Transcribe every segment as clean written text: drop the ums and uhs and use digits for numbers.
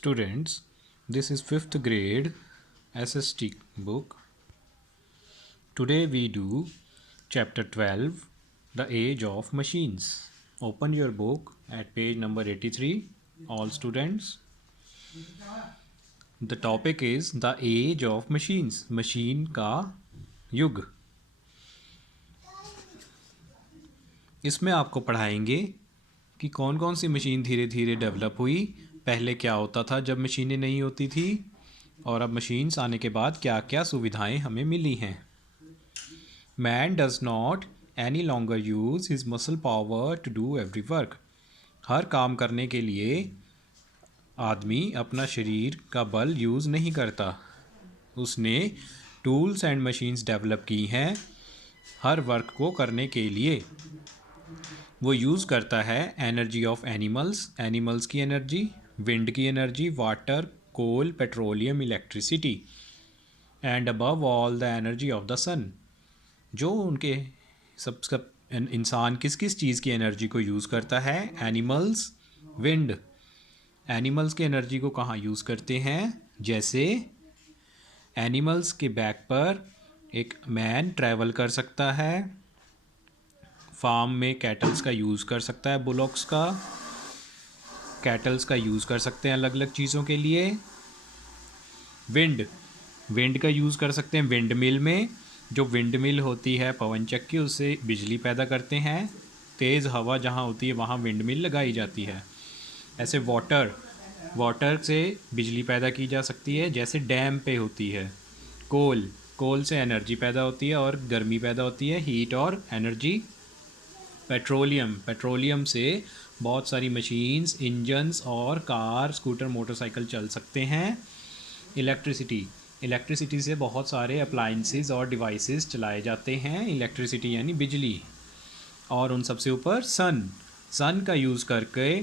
Students, this is 5th grade SST book. Today we do chapter 12, The Age of Machines. Open your book at page number 83, all students. The topic is The Age of Machines, machine का युग. इसमें आपको पढ़ाएंगे कि कौन कौन सी machine धीरे धीरे डेवलप हुई, पहले क्या होता था जब मशीनें नहीं होती थी, और अब मशीन्स आने के बाद क्या क्या सुविधाएं हमें मिली हैं. Man does not any longer use his muscle power to do every work. हर काम करने के लिए आदमी अपना शरीर का बल यूज़ नहीं करता. उसने टूल्स एंड मशीन्स डेवलप की हैं हर वर्क को करने के लिए. वो यूज़ करता है एनर्जी ऑफ एनिमल्स की एनर्जी, विंड की energy, water, coal, petroleum, electricity, and above all the energy of the sun. जो उनके सब इंसान किस किस चीज़ की एनर्जी को यूज़ करता है? Animals, wind. एनिमल्स की एनर्जी को कहाँ यूज़ करते हैं? जैसे एनिमल्स के बैक पर एक मैन ट्रैवल कर सकता है, फार्म में कैटल्स का यूज़ कर सकता है, बुलॉक्स का कैटल्स का यूज़ कर सकते हैं अलग अलग चीज़ों के लिए. विंड का यूज़ कर सकते हैं विंड मिल में. जो विंड मिल होती है पवन चक्की, उससे बिजली पैदा करते हैं. तेज़ हवा जहाँ होती है वहाँ विंड मिल लगाई जाती है. ऐसे वाटर से बिजली पैदा की जा सकती है, जैसे डैम पे होती है. कोल से एनर्जी पैदा होती है और गर्मी पैदा होती है, हीट और एनर्जी. पेट्रोलियम से बहुत सारी मशीन्स, इंजन्स और कार, स्कूटर, मोटरसाइकिल चल सकते हैं. इलेक्ट्रिसिटी से बहुत सारे अप्लाइंसेस और डिवाइसेस चलाए जाते हैं. इलेक्ट्रिसिटी यानी बिजली. और उन सबसे ऊपर सन का यूज़ करके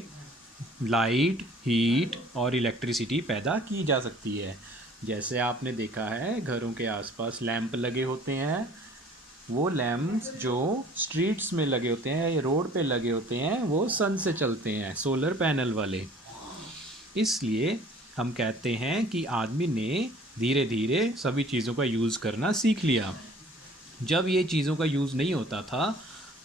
लाइट, हीट और इलेक्ट्रिसिटी पैदा की जा सकती है. जैसे आपने देखा है घरों के आसपास लैंप लगे होते हैं. वो लैम्प्स जो स्ट्रीट्स में लगे होते हैं या रोड पे लगे होते हैं वो सन से चलते हैं, सोलर पैनल वाले. इसलिए हम कहते हैं कि आदमी ने धीरे धीरे सभी चीज़ों का यूज़ करना सीख लिया. जब ये चीज़ों का यूज़ नहीं होता था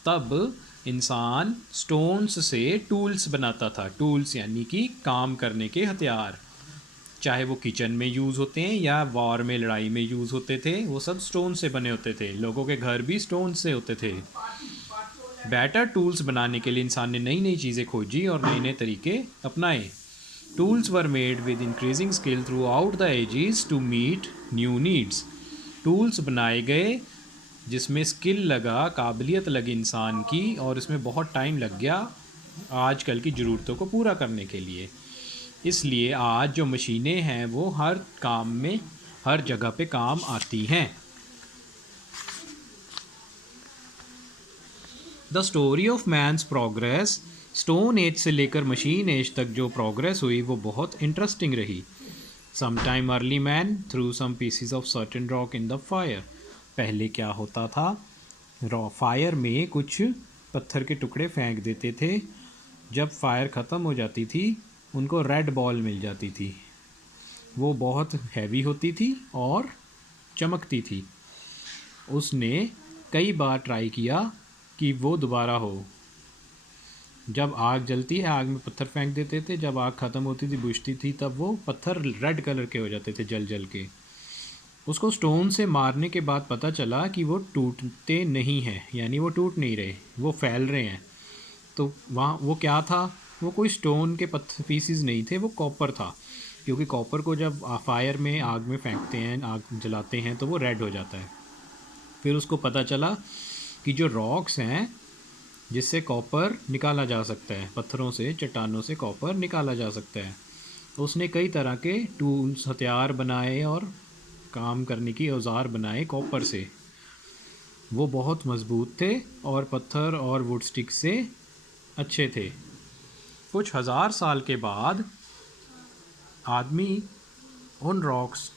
तब इंसान स्टोन्स से टूल्स बनाता था. टूल्स यानी कि काम करने के हथियार, चाहे वो किचन में यूज़ होते हैं या वॉर में, लड़ाई में यूज़ होते थे, वो सब स्टोन से बने होते थे. लोगों के घर भी स्टोन से होते थे. बेटर टूल्स बनाने के लिए इंसान ने नई नई चीज़ें खोजी और नए नए तरीके अपनाए. Tools were made with increasing skill throughout the ages to meet new needs. Tools बनाए गए जिसमें स्किल लगा, काबिलियत लगी इंसान की, और इसमें बहुत टाइम लग गया आजकल की ज़रूरतों को पूरा करने के लिए. इसलिए आज जो मशीनें हैं वो हर काम में, हर जगह पे काम आती हैं. The story of man's progress. Stone age से लेकर मशीन एज तक जो प्रोग्रेस हुई वो बहुत इंटरेस्टिंग रही. Sometime early man threw some pieces of certain rock in the fire. पहले क्या होता था, फायर में कुछ पत्थर के टुकड़े फेंक देते थे. जब फायर ख़त्म हो जाती थी उनको रेड बॉल मिल जाती थी. वो बहुत हैवी होती थी और चमकती थी. उसने कई बार ट्राई किया कि वो दोबारा हो. जब आग जलती है, आग में पत्थर फेंक देते थे, जब आग ख़त्म होती थी, बुझती थी, तब वो पत्थर रेड कलर के हो जाते थे जल जल के. उसको स्टोन से मारने के बाद पता चला कि वो टूटते नहीं हैं, यानी वो टूट नहीं रहे, वो फैल रहे हैं. तो वहाँ वो क्या था, वो कोई स्टोन के पत्थर पीसीज नहीं थे, वो कॉपर था. क्योंकि कॉपर को जब फायर में, आग में फेंकते हैं, आग जलाते हैं, तो वो रेड हो जाता है. फिर उसको पता चला कि जो रॉक्स हैं जिससे कॉपर निकाला जा सकता है, पत्थरों से, चट्टानों से कॉपर निकाला जा सकता है. उसने कई तरह के टूल्स, हथियार बनाए और काम करने की औजार बनाए कॉपर से. वो बहुत मज़बूत थे और पत्थर और वुड स्टिक से अच्छे थे. कुछ हज़ार साल के बाद आदमी उन रॉक्स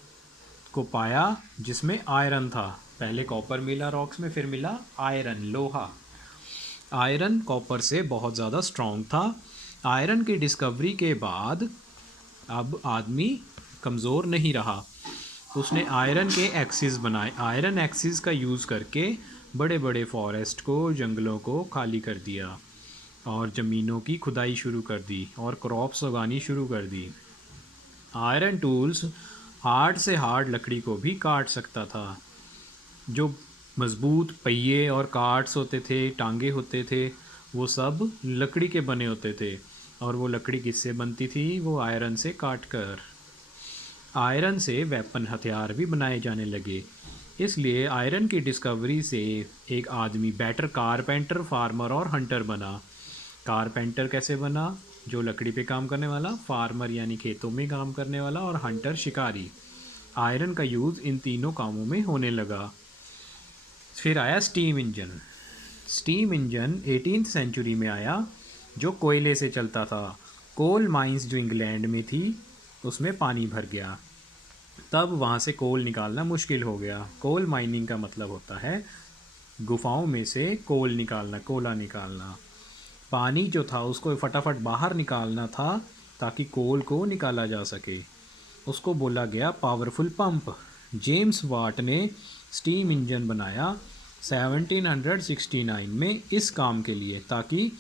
को पाया जिसमें आयरन था. पहले कॉपर मिला रॉक्स में, फिर मिला आयरन, लोहा. आयरन कॉपर से बहुत ज़्यादा स्ट्रॉन्ग था. आयरन की डिस्कवरी के बाद अब आदमी कमज़ोर नहीं रहा। उसने आयरन के एक्सिस बनाए। आयरन एक्सिस का यूज़ करके बड़े बड़े फॉरेस्ट को, जंगलों को खाली कर दिया और ज़मीनों की खुदाई शुरू कर दी और क्रॉप्स उगानी शुरू कर दी। आयरन टूल्स हार्ड से हार्ड लकड़ी को भी काट सकता था। जो मज़बूत पहिए और कार्ट्स होते थे, टांगे होते थे, वो सब लकड़ी के बने होते थे। और वो लकड़ी किससे बनती थी? वो आयरन से काट कर। आयरन से वेपन, हथियार भी बनाए जाने लगे। इसलिए आयरन की डिस्कवरी से एक आदमी बेटर कारपेंटर, फार्मर और हंटर बना। कारपेंटर कैसे बना? जो लकड़ी पे काम करने वाला। फार्मर यानी खेतों में काम करने वाला। और हंटर शिकारी। आयरन का यूज़ इन तीनों कामों में होने लगा। फिर आया steam engine. Steam engine 18th century में आया, जो कोयले से चलता था। कोल माइंस जो इंग्लैंड में थी, उसमें पानी भर गया। तब वहाँ से कोल निकालना मुश्किल हो गया। कोल माइनिंग का मतलब होता है गुफाओं में से कोल निकालना, कोला निकालना। पानी जो था उसको फटाफट बाहर निकालना था ताकि कोल को निकाला जा सके। उसको बोला गया पावरफुल पंप। जेम्स वाट ने स्टीम इंजन बनाया 1769 में इस काम के लिए, ताकि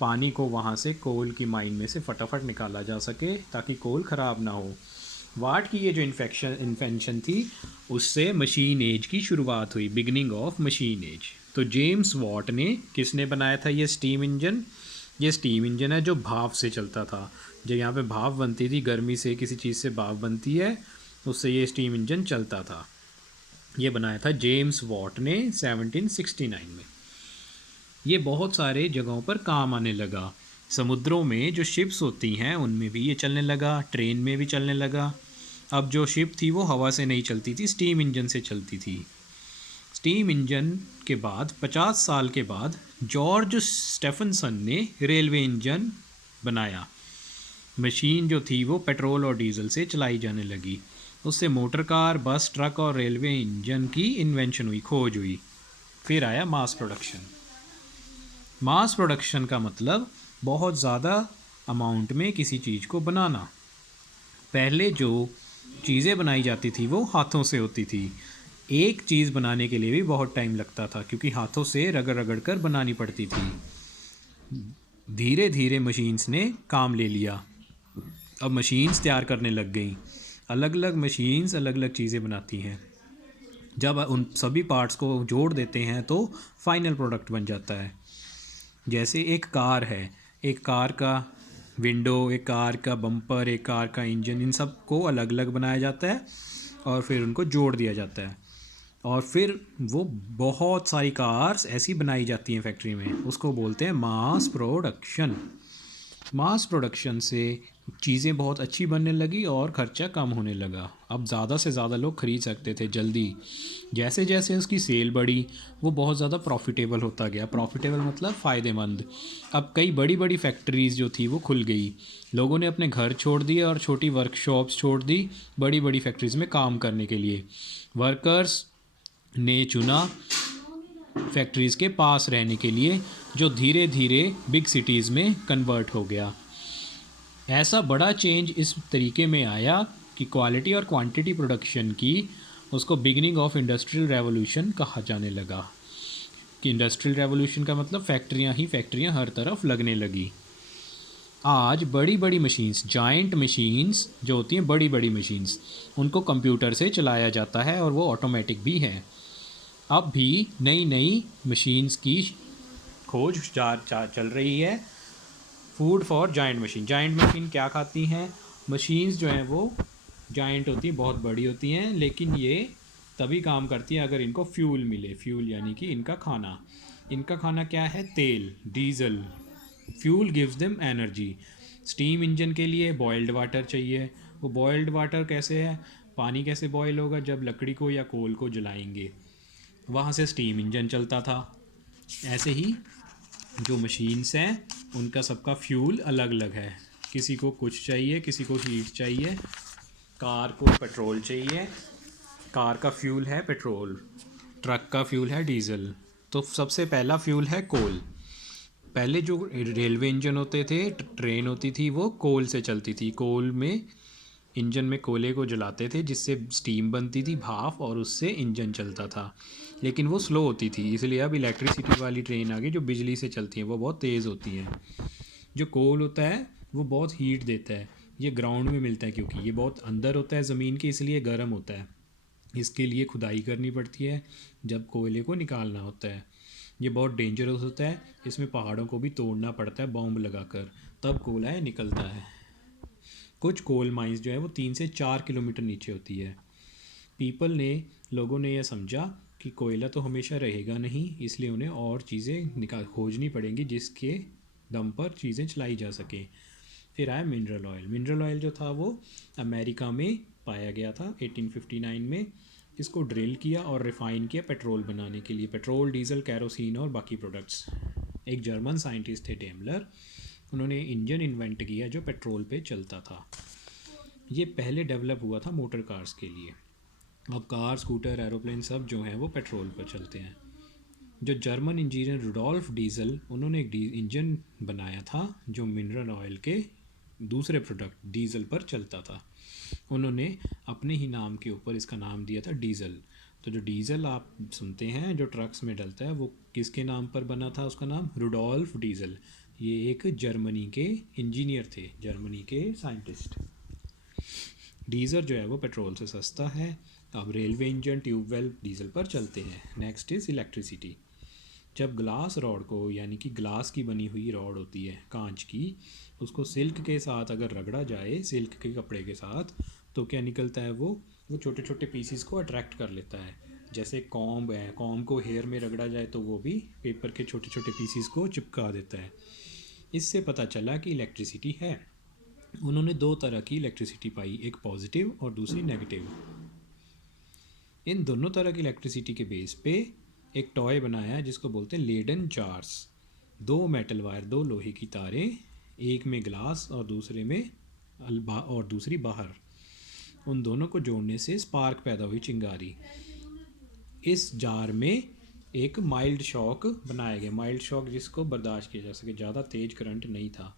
पानी को वहाँ से कोल की माइन में से फटाफट निकाला जा सके ताकि कोल ख़राब ना हो। वाट की ये जो इन्वेंशन थी, उससे मशीन एज की शुरुआत हुई, बिगनिंग ऑफ मशीन एज। तो जेम्स वॉट ने, किसने बनाया था ये स्टीम इंजन? ये स्टीम इंजन है जो भाप से चलता था। जो यहाँ पे भाप बनती थी, गर्मी से किसी चीज़ से भाप बनती है, उससे ये स्टीम इंजन चलता था। ये बनाया था जेम्स वॉट ने 1769 में। ये बहुत सारे जगहों पर काम आने लगा। समुद्रों में जो शिप्स होती हैं उनमें भी ये चलने लगा, ट्रेन में भी चलने लगा। अब जो शिप थी वो हवा से नहीं चलती थी, स्टीम इंजन से चलती थी। स्टीम इंजन के बाद 50 साल के बाद जॉर्ज स्टेफनसन ने रेलवे इंजन बनाया। मशीन जो थी वो पेट्रोल और डीजल से चलाई जाने लगी। उससे मोटर कार, बस, ट्रक और रेलवे इंजन की इन्वेंशन हुई, खोज हुई। फिर आया मास प्रोडक्शन। मास प्रोडक्शन का मतलब बहुत ज़्यादा अमाउंट में किसी चीज़ को बनाना। पहले जो चीज़ें बनाई जाती थी वो हाथों से होती थी। एक चीज़ बनाने के लिए भी बहुत टाइम लगता था, क्योंकि हाथों से रगड़ रगड़ कर बनानी पड़ती थी। धीरे धीरे मशीन्स ने काम ले लिया। अब मशीन्स तैयार करने लग गई। अलग अलग मशीन्स अलग अलग चीज़ें बनाती हैं। जब उन सभी पार्ट्स को जोड़ देते हैं तो फाइनल प्रोडक्ट बन जाता है। जैसे एक कार है, एक कार का विंडो, एक कार का बम्पर, एक कार का इंजन, इन सब को अलग अलग बनाया जाता है और फिर उनको जोड़ दिया जाता है। और फिर वो बहुत सारी कार्स ऐसी बनाई जाती हैं फैक्ट्री में, उसको बोलते हैं मास प्रोडक्शन। मास प्रोडक्शन से चीज़ें बहुत अच्छी बनने लगी और ख़र्चा कम होने लगा। अब ज़्यादा से ज़्यादा लोग ख़रीद सकते थे जल्दी। जैसे जैसे उसकी सेल बढ़ी, वो बहुत ज़्यादा प्रॉफिटेबल होता गया। प्रॉफिटेबल मतलब फ़ायदेमंद। अब कई बड़ी बड़ी फैक्ट्रीज़ जो थी वो खुल गई। लोगों ने अपने घर छोड़ दिए और छोटी वर्कशॉप्स छोड़ दी बड़ी बड़ी फैक्ट्रीज़ में काम करने के लिए। वर्कर्स ने चुना फैक्ट्रीज़ के पास रहने के लिए, जो धीरे धीरे बिग सिटीज़ में कन्वर्ट हो गया। ऐसा बड़ा चेंज इस तरीके में आया कि क्वालिटी और क्वांटिटी प्रोडक्शन की, उसको बिगिनिंग ऑफ इंडस्ट्रियल रेवोल्यूशन कहा जाने लगा। कि इंडस्ट्रियल रेवोल्यूशन का मतलब फैक्ट्रियाँ ही फैक्ट्रियाँ हर तरफ लगने लगी। आज बड़ी बड़ी मशीन्स, जाइंट मशीन्स जो होती हैं, बड़ी बड़ी मशीन्स, उनको कंप्यूटर से चलाया जाता है और वो ऑटोमेटिक भी हैं। अब भी नई नई मशीन्स की खोज चल रही है। Food for giant machine. Giant machine क्या खाती हैं? मशीन्स जो हैं वो जाइंट होती हैं, बहुत बड़ी होती हैं, लेकिन ये तभी काम करती हैं अगर इनको फ्यूल मिले। फ्यूल यानी कि इनका खाना। इनका खाना क्या है? तेल, diesel. Fuel gives them energy. Steam engine के लिए बॉइल्ड वाटर चाहिए। वो बॉइल्ड वाटर कैसे है? पानी कैसे बॉयल होगा? जब लकड़ी को या कोल को जलाएंगे, वहाँ से स्टीम इंजन चलता था। ऐसे ही जो मशीन्स हैं उनका सबका फ्यूल अलग अलग है। किसी को कुछ चाहिए, किसी को हीट चाहिए। कार को पेट्रोल चाहिए, कार का फ्यूल है पेट्रोल। ट्रक का फ्यूल है डीजल। तो सबसे पहला फ्यूल है कोल। पहले जो रेलवे इंजन होते थे, ट्रेन होती थी, वो कोल से चलती थी। कोल में इंजन में कोयले को जलाते थे जिससे स्टीम बनती थी, भाप, और उससे इंजन चलता था, लेकिन वो स्लो होती थी। इसलिए अब इलेक्ट्रिसिटी वाली ट्रेन आ गई जो बिजली से चलती हैं, वो बहुत तेज़ होती हैं। जो कोल होता है वो बहुत हीट देता है। ये ग्राउंड में मिलता है क्योंकि ये बहुत अंदर होता है ज़मीन के, इसलिए गर्म होता है। इसके लिए खुदाई करनी पड़ती है जब कोयले को निकालना होता है। ये बहुत डेंजरस होता है, इसमें पहाड़ों को भी तोड़ना पड़ता है बॉम्ब लगाकर, तब कोयला निकलता है। कुछ कोल माइंस जो है वो 3 से 4 किलोमीटर नीचे होती है। लोगों ने यह समझा कि कोयला तो हमेशा रहेगा नहीं, इसलिए उन्हें और चीज़ें खोजनी पड़ेंगी जिसके दम पर चीज़ें चलाई जा सकें। फिर आया मिनरल ऑयल। मिनरल ऑयल जो था वो अमेरिका में पाया गया था 1859 में। इसको ड्रिल किया और रिफ़ाइन किया पेट्रोल बनाने के लिए, पेट्रोल, डीजल, कैरोसिन और बाकी प्रोडक्ट्स। एक जर्मन साइंटिस्ट थे डेमलर, उन्होंने इंजन इन्वेंट किया जो पेट्रोल पे चलता था। ये पहले डेवलप हुआ था मोटर कार्स के लिए। अब कार, स्कूटर, एरोप्लेन सब जो हैं वो पेट्रोल पर चलते हैं। जो जर्मन इंजीनियर रुडोल्फ डीजल, उन्होंने एक इंजन बनाया था जो मिनरल ऑयल के दूसरे प्रोडक्ट डीजल पर चलता था। उन्होंने अपने ही नाम के ऊपर इसका नाम दिया था डीजल। तो जो डीजल आप सुनते हैं जो ट्रक्स में डलता है, वो किसके नाम पर बना था? उसका नाम रुडोल्फ डीजल। ये एक जर्मनी के इंजीनियर थे, जर्मनी के साइंटिस्ट। डीजल जो है वो पेट्रोल से सस्ता है। अब रेलवे इंजन, ट्यूबवेल डीजल पर चलते हैं। Next is electricity. जब ग्लास रॉड को, यानी कि ग्लास की बनी हुई रॉड होती है कांच की, उसको सिल्क के साथ अगर रगड़ा जाए, सिल्क के कपड़े के साथ, तो क्या निकलता है? वो छोटे छोटे पीसीस को अट्रैक्ट कर लेता है। जैसे कॉम्ब है, कॉम्ब को हेयर में रगड़ा जाए तो वो भी पेपर के छोटे छोटे पीसीस को चिपका देता है। इससे पता चला कि इलेक्ट्रिसिटी है। उन्होंने 2 तरह की इलेक्ट्रिसिटी पाई, एक पॉजिटिव और दूसरी नेगेटिव। इन दोनों तरह की इलेक्ट्रिसिटी के बेस पे एक टॉय बनाया है जिसको बोलते हैं लेडन जार्स। 2 मेटल वायर, 2 लोहे की तारें, एक में ग्लास और दूसरे में और दूसरी बाहर। उन दोनों को जोड़ने से स्पार्क पैदा हुई, चिंगारी। इस जार में एक माइल्ड शॉक बनाया गया, माइल्ड शॉक जिसको बर्दाश्त किया जा सके, ज़्यादा तेज करंट नहीं था।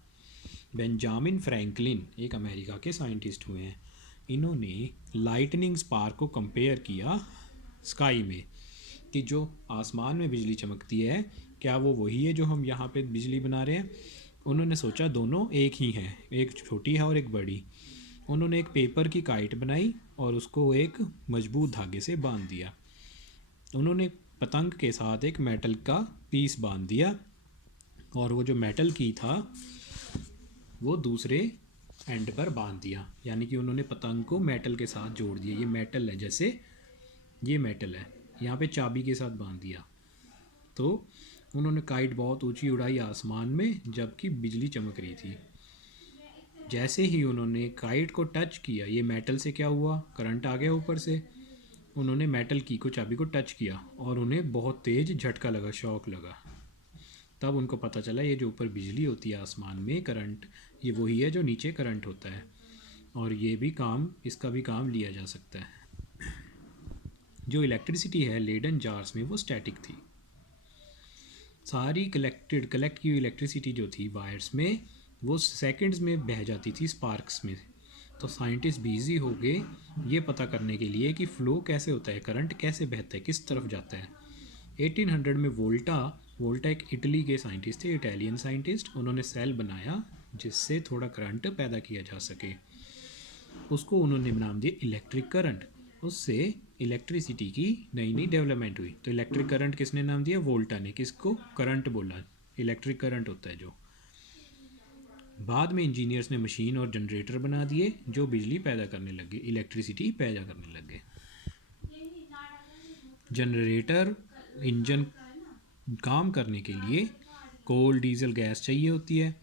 बेंजामिन फ्रैंकलिन एक अमेरिका के साइंटिस्ट हुए हैं। इन्होंने लाइटनिंग स्पार्क को कंपेयर किया स्काई में, कि जो आसमान में बिजली चमकती है क्या वो वही है जो हम यहाँ पे बिजली बना रहे हैं? उन्होंने सोचा दोनों एक ही हैं, एक छोटी है और एक बड़ी। उन्होंने एक पेपर की काइट बनाई और उसको एक मजबूत धागे से बांध दिया। उन्होंने पतंग के साथ एक मेटल का पीस बांध दिया और वो जो मेटल की था वो दूसरे एंड पर बांध दिया, यानी कि उन्होंने पतंग को मेटल के साथ जोड़ दिया। ये मेटल है, जैसे ये मेटल है, यहाँ पे चाबी के साथ बांध दिया। तो उन्होंने काइट बहुत ऊंची उड़ाई आसमान में जबकि बिजली चमक रही थी। जैसे ही उन्होंने काइट को टच किया, ये मेटल से क्या हुआ? करंट आ गया ऊपर से। उन्होंने मेटल की को, चाबी को टच किया और उन्हें बहुत तेज झटका लगा, शॉक लगा। तब उनको पता चला ये जो ऊपर बिजली होती है आसमान में, करंट, ये वही है जो नीचे करंट होता है, और ये भी काम, इसका भी काम लिया जा सकता है। जो इलेक्ट्रिसिटी है लेडन जार्स में वो स्टैटिक थी। सारी कलेक्ट की हुई इलेक्ट्रिसिटी जो थी वायर्स में, वो सेकंड्स में बह जाती थी स्पार्क्स में। तो साइंटिस्ट बिजी हो गए ये पता करने के लिए कि फ़्लो कैसे होता है, करंट कैसे बहता है, किस तरफ जाता है। 1800 में वोल्टा एक इटली के साइंटिस्ट थे, इटालियन साइंटिस्ट। उन्होंने सेल बनाया जिससे थोड़ा करंट पैदा किया जा सके। उसको उन्होंने नाम दिया इलेक्ट्रिक करंट। उससे इलेक्ट्रिसिटी की नई नई डेवलपमेंट हुई। तो इलेक्ट्रिक करंट किसने नाम दिया? वोल्टा ने। किसको करंट बोला? इलेक्ट्रिक करंट होता है जो। बाद में इंजीनियर्स ने मशीन और जनरेटर बना दिए जो बिजली पैदा करने लगे, इलेक्ट्रिसिटी पैदा करने लगे। जनरेटर, इंजन काम करने के लिए कोल, डीजल, गैस चाहिए होती है।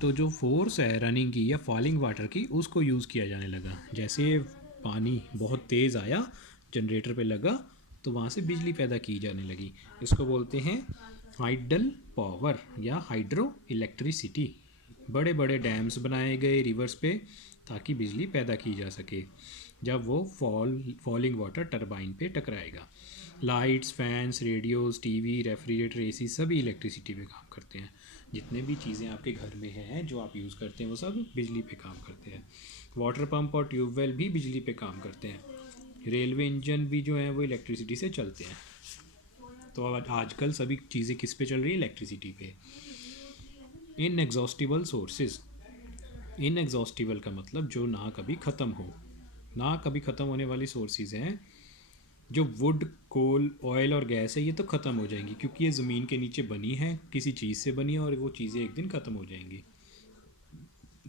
तो जो फोर्स है रनिंग की या फॉलिंग वाटर की, उसको यूज़ किया जाने लगा। जैसे पानी बहुत तेज़ आया, जनरेटर पे लगा, तो वहाँ से बिजली पैदा की जाने लगी। इसको बोलते हैं हाइडल पावर या हाइड्रो इलेक्ट्रिसिटी। बड़े बड़े डैम्स बनाए गए रिवर्स पे ताकि बिजली पैदा की जा सके जब वो फॉलिंग वाटर टरबाइन पे टकराएगा। Lights, fans, radios, TV, refrigerator, AC सभी इलेक्ट्रिसिटी पे काम करते हैं। जितने भी चीज़ें आपके घर में हैं जो आप यूज़ करते हैं वो सब बिजली पे काम करते हैं। वाटर पंप और ट्यूबवेल भी बिजली पे काम करते हैं। रेलवे इंजन भी जो हैं वो इलेक्ट्रिसिटी से चलते हैं। तो अब आजकल सभी चीज़ें किस पे चल रही है? इलेक्ट्रिसिटी पे। Inexhaustible sources. इनएग्जॉस्टिबल का मतलब जो ना कभी ख़त्म हो, ना कभी ख़त्म होने वाली सोर्सेज हैं। जो वुड, कोल, ऑयल और गैस है ये तो ख़त्म हो जाएंगी क्योंकि ये ज़मीन के नीचे बनी है, किसी चीज़ से बनी है और वो चीज़ें एक दिन ख़त्म हो जाएंगी।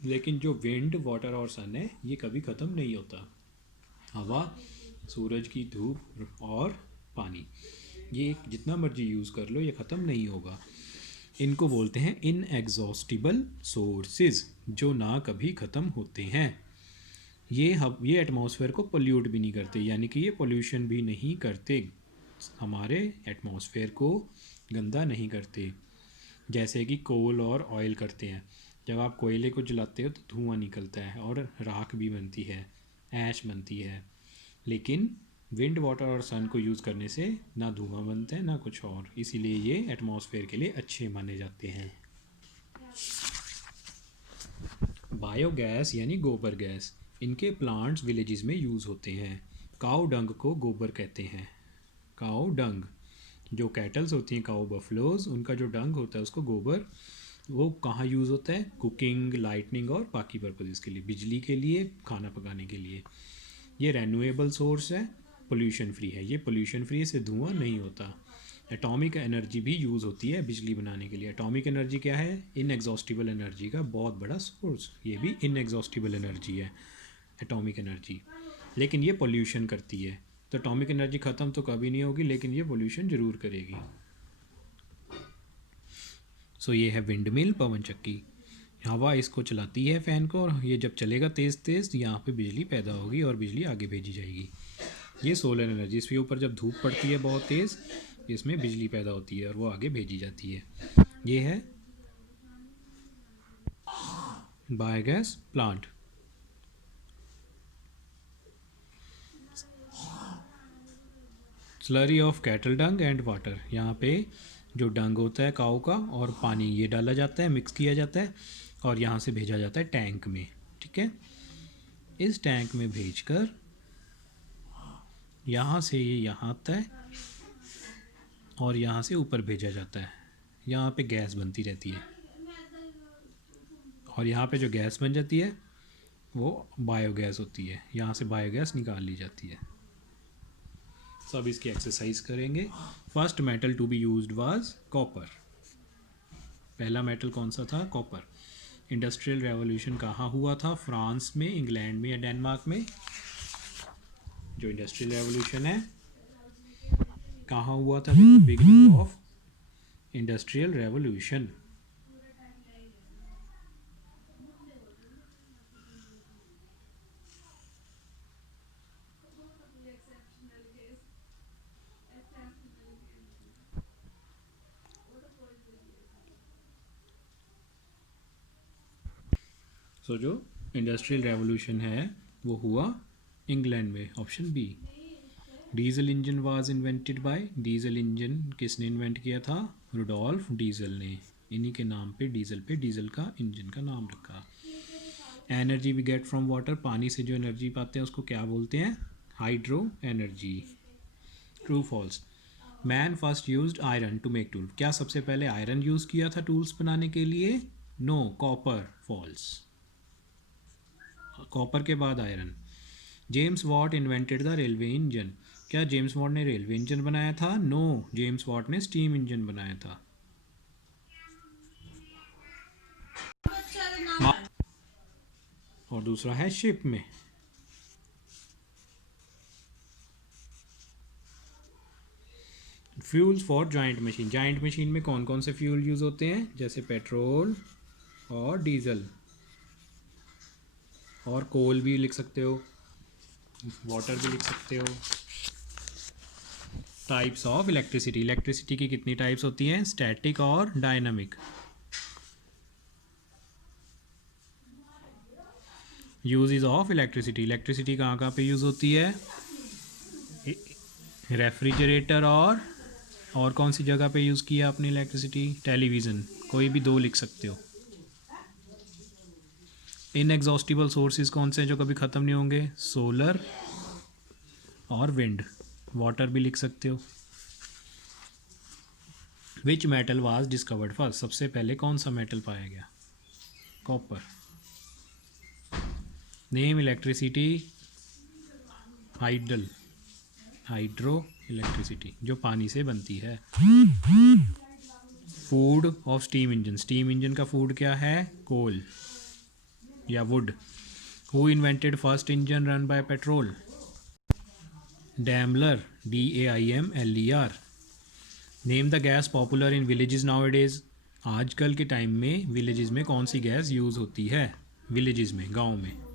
लेकिन जो विंड, वाटर और सन है ये कभी ख़त्म नहीं होता। हवा, सूरज की धूप और पानी, ये जितना मर्जी यूज़ कर लो ये ख़त्म नहीं होगा। इनको बोलते हैं इनएग्जॉस्टिबल सोर्सेज, जो ना कभी ख़त्म होते हैं। ये एटमॉस्फेयर को पोल्यूट भी नहीं करते, यानी कि ये पोल्यूशन भी नहीं करते, हमारे एटमॉस्फेयर को गंदा नहीं करते, जैसे कि कोल और ऑयल करते हैं। जब आप कोयले को जलाते हो तो धुआं निकलता है और राख भी बनती है, ऐश बनती है। लेकिन विंड, वाटर और सन को यूज़ करने से ना धुआं बनता है ना कुछ और, इसीलिए ये एटमॉस्फेयर के लिए अच्छे माने जाते हैं। बायोगैस यानी गोबर गैस, इनके प्लांट्स विलेजेस में यूज़ होते हैं। काऊ डंग को गोबर कहते हैं। काऊ डंग, जो कैटल्स होती हैं, काऊ बफलोज, उनका जो डंग होता है उसको गोबर, वो कहाँ यूज़ होता है? कुकिंग, लाइटनिंग और बाकी पर्पजेज़ के लिए, बिजली के लिए, खाना पकाने के लिए। ये रेन्यूएबल सोर्स है, पोल्यूशन फ्री है। ये पोल्यूशन फ्री है, इससे धुआं नहीं होता। एटॉमिक एनर्जी भी यूज़ होती है बिजली बनाने के लिए। एटॉमिक एनर्जी क्या है? इनएग्जॉस्टिबल एनर्जी का बहुत बड़ा सोर्स, ये भी इनएग्जॉस्टिबल एनर्जी है एटॉमिक एनर्जी, लेकिन ये पोल्यूशन करती है। तो एटॉमिक एनर्जी ख़त्म तो कभी नहीं होगी, लेकिन ये पोल्यूशन ज़रूर करेगी। सो ये है विंड मिल, पवन चक्की। हवा इसको चलाती है फ़ैन को, और ये जब चलेगा तेज़ तेज़ यहाँ पे बिजली पैदा होगी और बिजली आगे भेजी जाएगी। ये सोलर एनर्जी, इसके ऊपर जब धूप पड़ती है बहुत तेज़, इसमें बिजली पैदा होती है और वो आगे भेजी जाती है। ये है biogas plant. Slurry of cattle Dang and water, यहाँ पे जो डंग होता है काऊ का और पानी, ये डाला जाता है, मिक्स किया जाता है और यहाँ से भेजा जाता है टैंक में। ठीक है, इस टैंक में भेजकर यहाँ से ये यहाँ आता है और यहाँ से ऊपर भेजा जाता है। यहाँ पे गैस बनती रहती है और यहाँ पे जो गैस बन जाती है वो बायोगैस होती है। यहाँ से बायोगैस निकाल ली जाती है। सब इसकी एक्सरसाइज करेंगे। First metal to be used was copper. पहला मेटल कौन सा था? कॉपर। इंडस्ट्रियल रेवोल्यूशन कहाँ हुआ था? फ्रांस में, इंग्लैंड में या डेनमार्क में? जो इंडस्ट्रियल रेवोल्यूशन है कहाँ हुआ था? Beginning of industrial revolution. So जो इंडस्ट्रियल रेवोल्यूशन है वो हुआ इंग्लैंड में, option B. Diesel engine was invented by, diesel engine किसने इन्वेंट किया था? रुडोल्फ डीजल ने। इन्हीं के नाम पे डीजल का इंजन का नाम रखा। Energy we get from water, पानी से जो एनर्जी पाते हैं उसको क्या बोलते हैं? Hydro energy. True false? Man first used iron to make tool, क्या सबसे पहले आयरन यूज़ किया था टूल्स बनाने के लिए? No, copper. फॉल्स। कॉपर के बाद iron. James Watt invented the railway engine, क्या जेम्स वॉट ने रेलवे इंजन बनाया था? नो, जेम्स वॉट ने स्टीम इंजन बनाया था। और दूसरा है शिप में। Fuels for joint machine, joint machine में कौन कौन से फ्यूल यूज़ होते हैं? जैसे पेट्रोल और डीजल और कोल भी लिख सकते हो, वाटर भी लिख सकते हो। टाइप्स ऑफ इलेक्ट्रिसिटी, इलेक्ट्रिसिटी की कितनी टाइप्स होती हैं? स्टैटिक और dynamic. Uses of electricity, electricity कहाँ पे यूज़ होती है? रेफ्रिजरेटर और और कौन सी जगह पे यूज़ किया आपने इलेक्ट्रिसिटी? टेलीविज़न, कोई भी दो लिख सकते हो। इनएग्जॉस्टिबल सोर्सेज कौन से हैं जो कभी ख़त्म नहीं होंगे? सोलर और विंड। वाटर भी लिख सकते हो। Which metal was discovered first, सबसे पहले कौन सा मेटल पाया गया? Copper. Name electricity hydel, hydro electricity जो पानी से बनती है। Food of steam engine, steam engine का फूड क्या है? कोल या would. Who invented first engine run by petrol? Daimler, DAIMLER। Name the gas popular in villages now days, आजकल के टाइम में विलेजेस में कौन सी गैस यूज़ होती है? विलेजेस में, गाँव में।